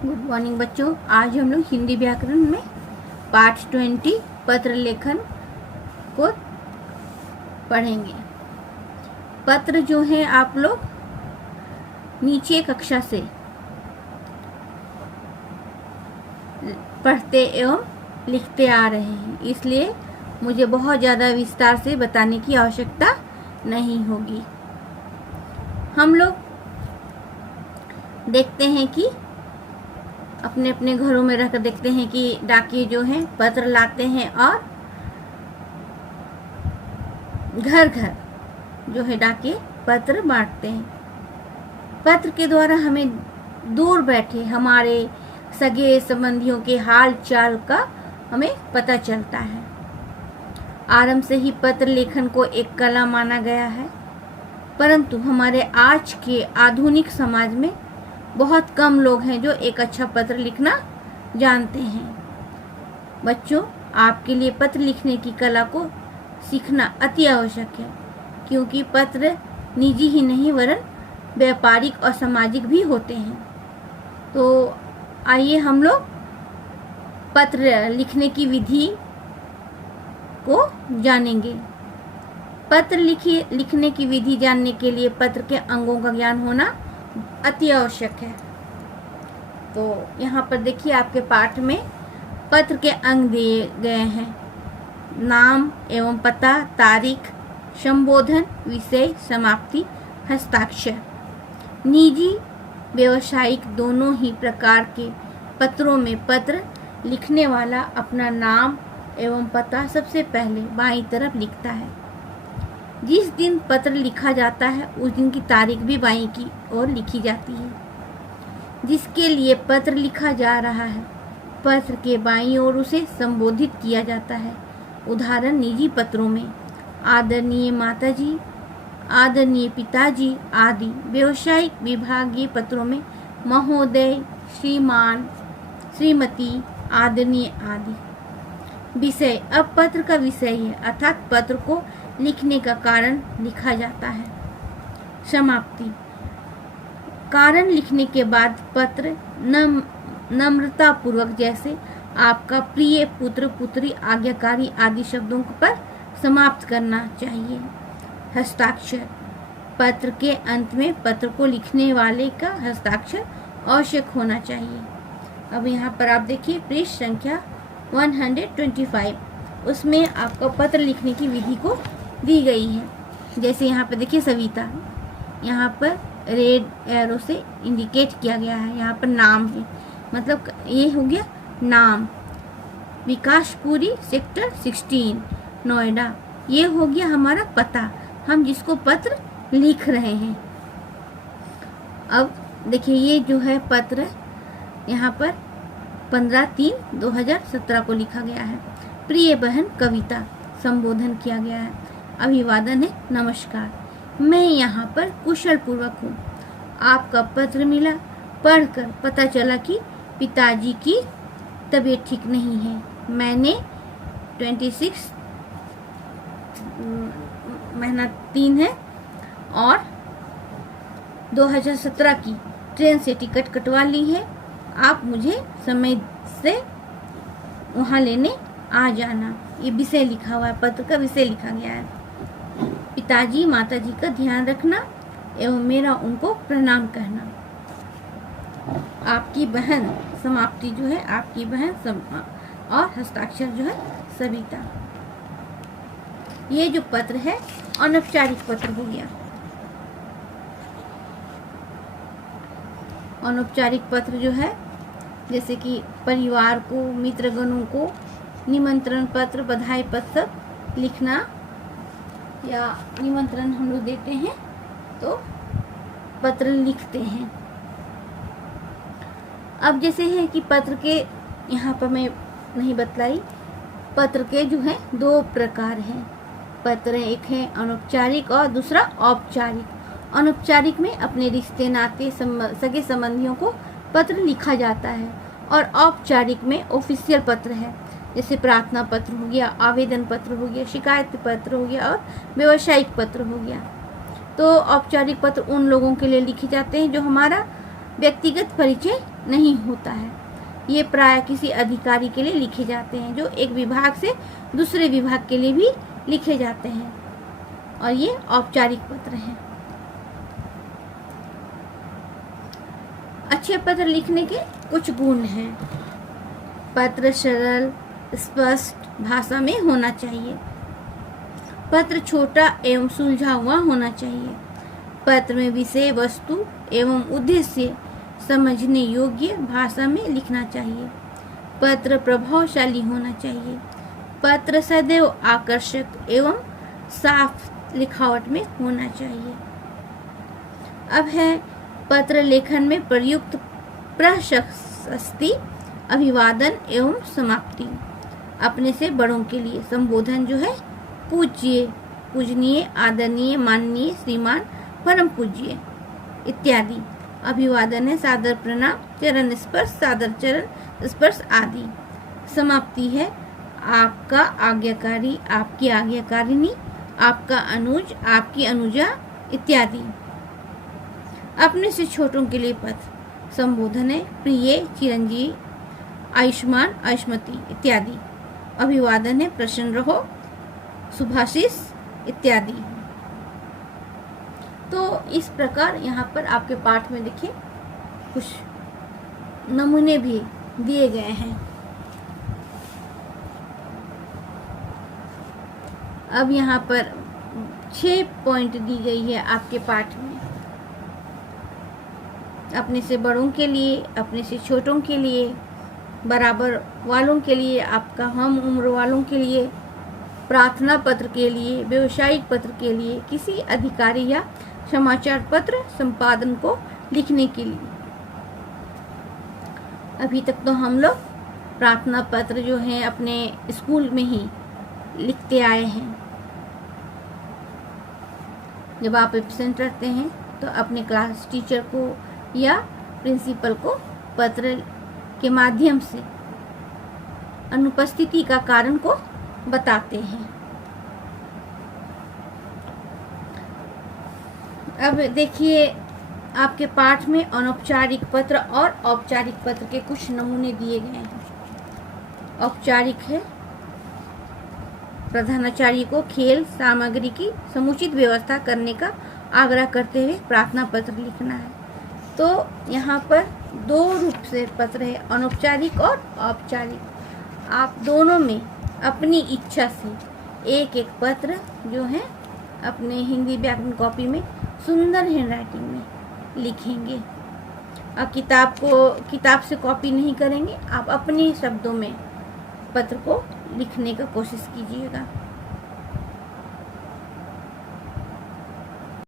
Good morning बच्चों। आज हम लोग हिंदी व्याकरण में पाठ 20 पत्र लेखन को पढ़ेंगे। पत्र जो है आप लोग नीचे कक्षा से पढ़ते एवं लिखते आ रहे हैं, इसलिए मुझे बहुत ज़्यादा विस्तार से बताने की आवश्यकता नहीं होगी। हम लोग देखते हैं कि अपने अपने घरों में रहकर देखते हैं कि डाकिये जो हैं पत्र लाते हैं और घर घर जो है डाकिये पत्र बांटते हैं। पत्र के द्वारा हमें दूर बैठे हमारे सगे संबंधियों के हाल चाल का हमें पता चलता है। आरंभ से ही पत्र लेखन को एक कला माना गया है, परंतु हमारे आज के आधुनिक समाज में बहुत कम लोग हैं जो एक अच्छा पत्र लिखना जानते हैं। बच्चों, आपके लिए पत्र लिखने की कला को सीखना अति आवश्यक है, क्योंकि पत्र निजी ही नहीं वरन व्यापारिक और सामाजिक भी होते हैं। तो आइए हम लोग पत्र लिखने की विधि को जानेंगे। पत्र लिखने की विधि जानने के लिए पत्र के अंगों का ज्ञान होना अति आवश्यक है। तो यहाँ पर देखिए, आपके पाठ में पत्र के अंग दिए गए हैं। नाम एवं पता, तारीख, संबोधन, विषय, समाप्ति, हस्ताक्षर। निजी व्यवसायिक दोनों ही प्रकार के पत्रों में पत्र लिखने वाला अपना नाम एवं पता सबसे पहले बाईं तरफ लिखता है। जिस दिन पत्र लिखा जाता है उस दिन की तारीख भी बाईं की ओर लिखी जाती है। जिसके लिए पत्र लिखा जा रहा है, पत्र के बाईं ओर उसे संबोधित किया जाता है। उदाहरण निजी पत्रों में आदरणीय माताजी, आदरणीय पिताजी आदि। व्यवसायिक विभागीय पत्रों में महोदय, श्रीमान, श्रीमती, आदरणीय आदि। विषय, अब पत्र का विषय है, अर्थात पत्र को लिखने का कारण लिखा जाता है। समाप्ति, कारण लिखने के बाद पत्र नम्रता पूर्वक, जैसे आपका प्रिय पुत्र पुत्री, आज्ञाकारी आदि शब्दों पर समाप्त करना चाहिए। हस्ताक्षर, पत्र के अंत में पत्र को लिखने वाले का हस्ताक्षर आवश्यक होना चाहिए। अब यहाँ पर आप देखिए पृष्ठ संख्या 125, उसमें आपको पत्र लिखने की विधि को दी गई है। जैसे यहाँ पर देखिए सविता, यहाँ पर रेड एरो से इंडिकेट किया गया है। यहाँ पर नाम है, मतलब ये हो गया नाम। विकासपुरी सेक्टर 16 नोएडा, ये हो गया हमारा पता, हम जिसको पत्र लिख रहे हैं। अब देखिए ये जो है पत्र यहाँ पर 15/3/2017 को लिखा गया है। प्रिय बहन कविता, संबोधन किया गया है। अभिवादन है, नमस्कार, मैं यहाँ पर कुशल पूर्वक हूँ। आपका पत्र मिला, पढ़कर पता चला कि पिताजी की तबीयत ठीक नहीं है। मैंने 26 महीना 3 है और 2017 की ट्रेन से टिकट कटवा ली है। आप मुझे समय से वहाँ लेने आ जाना। ये विषय लिखा हुआ है, पत्र का विषय लिखा गया है। पिताजी माताजी का ध्यान रखना एवं मेरा उनको प्रणाम कहना। आपकी बहन, समाप्ति जो है आपकी बहन, और हस्ताक्षर जो है सविता। ये जो पत्र है अनौपचारिक पत्र हो गया। अनौपचारिक पत्र जो है जैसे कि परिवार को, मित्रगणों को निमंत्रण पत्र, बधाई पत्र सब लिखना, या निमंत्रण हम लोग देते हैं तो पत्र लिखते हैं। अब जैसे है कि पत्र के, यहाँ पर मैं नहीं बतलाई, पत्र के जो है 2 प्रकार हैं पत्र। एक है अनौपचारिक और दूसरा औपचारिक। अनौपचारिक में अपने रिश्ते नाते सगे संबंधियों को पत्र लिखा जाता है, और औपचारिक में ऑफिशियल पत्र है, जैसे प्रार्थना पत्र हो गया, आवेदन पत्र हो गया, शिकायत पत्र हो गया और व्यावसायिक पत्र हो गया। तो औपचारिक पत्र उन लोगों के लिए लिखे जाते हैं जो हमारा व्यक्तिगत परिचय नहीं होता है। ये प्राय किसी अधिकारी के लिए लिखे जाते हैं, जो एक विभाग से दूसरे विभाग के लिए भी लिखे जाते हैं, और ये औपचारिक पत्र हैं। अच्छे पत्र लिखने के कुछ गुण हैं। पत्र सरल स्पष्ट भाषा में होना चाहिए। पत्र छोटा एवं सुलझा हुआ होना चाहिए। पत्र में विषय वस्तु एवं उद्देश्य समझने योग्य भाषा में लिखना चाहिए। पत्र प्रभावशाली होना चाहिए। पत्र सदैव आकर्षक एवं साफ लिखावट में होना चाहिए। अब है पत्र लेखन में प्रयुक्त प्रशस्ति, अभिवादन एवं समाप्ति। अपने से बड़ों के लिए संबोधन जो है पूज्य, पूजनीय, आदरणीय, माननीय, श्रीमान, परम पूज्य इत्यादि। अभिवादन है सादर प्रणाम, चरण स्पर्श, सादर चरण स्पर्श आदि। समाप्ति है आपका आज्ञाकारी, आपकी आज्ञाकारिणी, आपका अनुज, आपकी अनुजा इत्यादि। अपने से छोटों के लिए पत्र संबोधन है प्रिय, चिरंजीवी, आयुष्मान, आयुष्मती इत्यादि। अभिवादन है प्रसन्न रहो, शुभाशीष इत्यादि। तो इस प्रकार यहाँ पर आपके पाठ में देखिए कुछ नमूने भी दिए गए हैं। अब यहाँ पर 6 पॉइंट दी गई है आपके पाठ में। अपने से बड़ों के लिए, अपने से छोटों के लिए, बराबर वालों के लिए, आपका हम उम्र वालों के लिए, प्रार्थना पत्र के लिए, व्यवसायिक पत्र के लिए, किसी अधिकारी या समाचार पत्र संपादन को लिखने के लिए। अभी तक तो हम लोग प्रार्थना पत्र जो है अपने स्कूल में ही लिखते आए हैं। जब आप एब्सेंट रहते हैं तो अपने क्लास टीचर को या प्रिंसिपल को पत्र के माध्यम से अनुपस्थिति का कारण को बताते हैं। अब देखिए आपके पाठ में अनौपचारिक पत्र और औपचारिक पत्र के कुछ नमूने दिए गए हैं। औपचारिक है प्रधानाचार्य को खेल सामग्री की समुचित व्यवस्था करने का आग्रह करते हुए प्रार्थना पत्र लिखना है। तो यहाँ पर 2 रूप से पत्र है, अनौपचारिक और औपचारिक। आप दोनों में अपनी इच्छा से एक एक पत्र जो है अपने हिंदी व्याकरण कॉपी में सुंदर हैंडराइटिंग में लिखेंगे। अब किताब से कॉपी नहीं करेंगे, आप अपने शब्दों में पत्र को लिखने का कोशिश कीजिएगा।